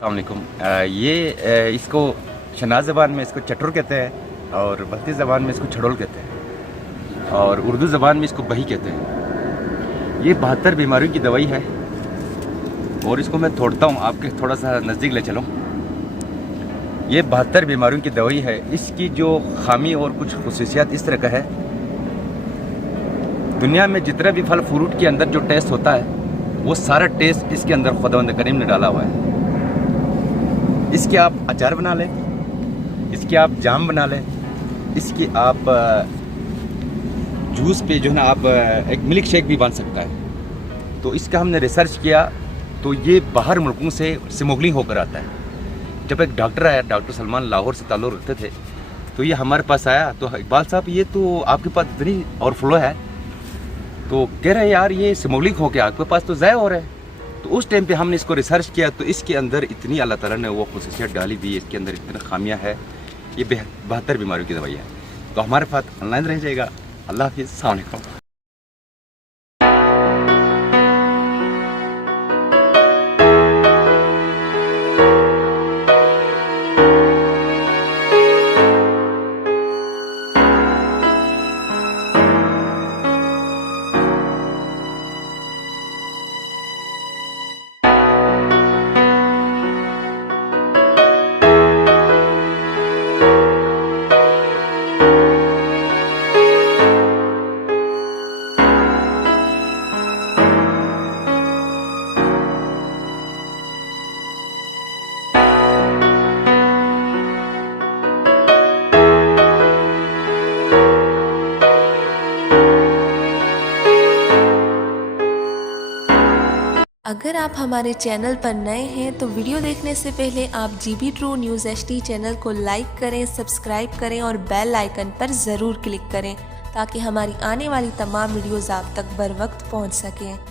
अस्सलाम वालेकुम। इसको शनाज़ ज़बान में इसको चटुर कहते हैं और बल्ती ज़बान में इसको छड़ोल कहते हैं और उर्दू ज़बान में इसको बही कहते हैं। ये 72 बीमारियों की दवाई है और इसको मैं तोड़ता हूँ, आपके थोड़ा सा नज़दीक ले चलो। ये 72 बीमारियों की दवाई है। इसकी जो खामी और कुछ खुसूसियात इस तरह का है, दुनिया में जितना भी फल फ्रूट के अंदर जो टेस्ट होता है वो सारा टेस्ट इसके अंदर खुदावंद करीम ने डाला हुआ है। इसके आप अचार बना लें, इसके आप जाम बना लें, इसकी आप जूस पे जो है ना आप एक मिल्क शेक भी बन सकता है। तो इसका हमने रिसर्च किया तो ये बाहर मुल्कों से स्मगलिंग होकर आता है। जब एक डॉक्टर आया, डॉक्टर सलमान लाहौर से ताल्लुक़ रखते थे, तो ये हमारे पास आया तो इकबाल साहब ये तो आपके पास इतनी ओवरफ्लो है, तो कह रहे हैं यार ये स्मगलिंग हो गया, आपके पास तो ज़ाया हो रहा है। तो उस टाइम पे हमने इसको रिसर्च किया तो इसके अंदर इतनी अल्लाह ताला ने वो खुसूसियत डाली हुई है, इसके अंदर इतनी खामियां है। ये 72 बीमारियों की दवाई है। तो हमारे साथ ऑनलाइन रह जाएगा। अल्लाह हाफिज़, अस्सलाम वालेकुम। अगर आप हमारे चैनल पर नए हैं तो वीडियो देखने से पहले आप GB True News HD channel को लाइक करें, सब्सक्राइब करें और बेल आइकन पर ज़रूर क्लिक करें ताकि हमारी आने वाली तमाम वीडियोज़ आप तक बर वक्त पहुंच सकें।